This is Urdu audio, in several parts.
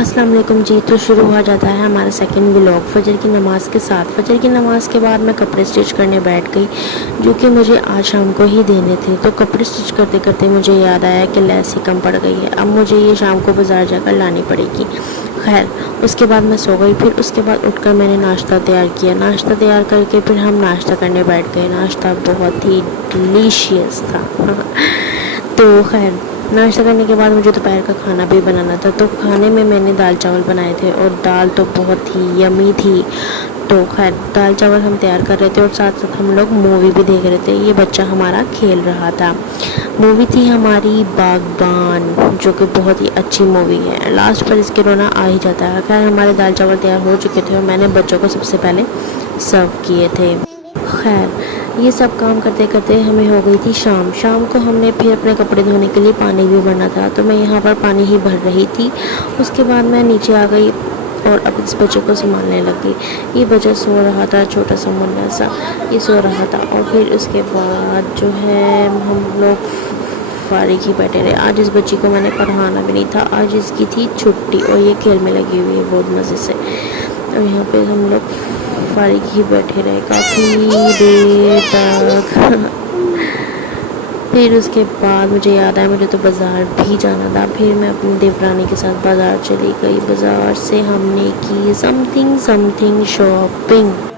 السلام علیکم جی. تو شروع ہو جاتا ہے ہمارا سیکنڈ ولاگ فجر کی نماز کے ساتھ. فجر کی نماز کے بعد میں کپڑے اسٹچ کرنے بیٹھ گئی جو کہ مجھے آج شام کو ہی دینے تھے. تو کپڑے اسٹچ کرتے کرتے مجھے یاد آیا کہ لیس ہی کم پڑ گئی ہے. اب مجھے یہ شام کو بازار جا کر لانی پڑے گی. خیر اس کے بعد میں سو گئی. پھر اس کے بعد اٹھ کر میں نے ناشتہ تیار کیا. ناشتہ تیار کر کے پھر ہم ناشتہ کرنے بیٹھ گئے. ناشتہ بہت ہی ڈیلیشیس تھا. تو خیر ناشتہ کرنے کے بعد مجھے دوپہر کا کھانا بھی بنانا تھا. تو کھانے میں میں نے دال چاول بنائے تھے اور دال تو بہت ہی یمی تھی. تو خیر دال چاول ہم تیار کر رہے تھے اور ساتھ ساتھ ہم لوگ مووی بھی دیکھ رہے تھے. یہ بچہ ہمارا کھیل رہا تھا. مووی تھی ہماری باغبان جو کہ بہت ہی اچھی مووی ہے. لاسٹ پر اس کے رونا آ ہی جاتا ہے. خیر ہمارے دال چاول تیار ہو چکے تھے اور میں نے بچوں کو سب سے پہلے سرو کیے تھے. خیر یہ سب کام کرتے کرتے ہمیں ہو گئی تھی شام. شام کو ہم نے پھر اپنے کپڑے دھونے کے لیے پانی بھی بھرنا تھا. تو میں یہاں پر پانی ہی بھر رہی تھی. اس کے بعد میں نیچے آ گئی اور اب اس بچے کو سنبھالنے لگ گئی. یہ بچہ سو رہا تھا, چھوٹا سا منا سا, یہ سو رہا تھا. اور پھر اس کے بعد جو ہے ہم لوگ فارغ ہی بیٹھے رہے. آج اس بچی کو میں نے پڑھانا بھی نہیں تھا. آج اس کی تھی چھٹی اور یہ کھیل میں لگی ہوئی ہے بہت مزے سے. اور یہاں پہ ہم لوگ فارغ ہی بیٹھے رہے کافی دیر تک. پھر اس کے بعد مجھے یاد آیا مجھے تو بازار بھی جانا تھا. پھر میں اپنی دیورانی کے ساتھ بازار چلی گئی. بازار سے ہم نے کی سم تھنگ شاپنگ.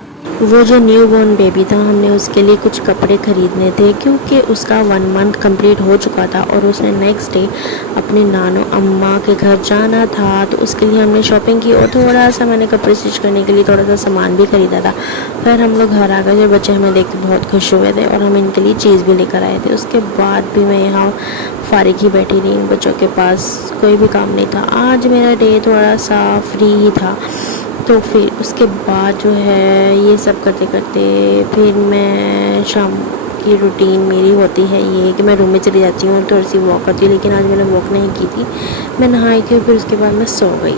وہ جو نیو بورن بیبی تھا ہم نے اس کے لیے کچھ کپڑے خریدنے تھے کیونکہ اس کا 1 منتھ کمپلیٹ ہو چکا تھا اور اس نے نیکسٹ ڈے اپنی نانو اماں کے گھر جانا تھا. تو اس کے لیے ہم نے شاپنگ کی اور تھوڑا سا میں نے کپڑے اسٹچ کرنے کے لیے تھوڑا سا سامان بھی خریدا تھا. پھر ہم لوگ گھر آ گئے اور بچے ہمیں دیکھ کے بہت خوش ہوئے تھے اور ہم ان کے لیے چیز بھی لے کر آئے تھے. اس کے بعد بھی میں یہاں فارغ ہی بیٹھی رہی. ان بچوں کے پاس کوئی بھی کام نہیں تھا. آج میرا ڈے تھوڑا سا فری ہی تھا. تو پھر اس کے بعد جو ہے یہ سب کرتے کرتے پھر میں شام کی روٹین میری ہوتی ہے یہ کہ میں روم میں چلی جاتی ہوں, تھوڑی سی واک کرتی ہوں. لیکن آج میں نے واک نہیں کی تھی, میں نہائی تھی اور پھر اس کے بعد میں سو گئی.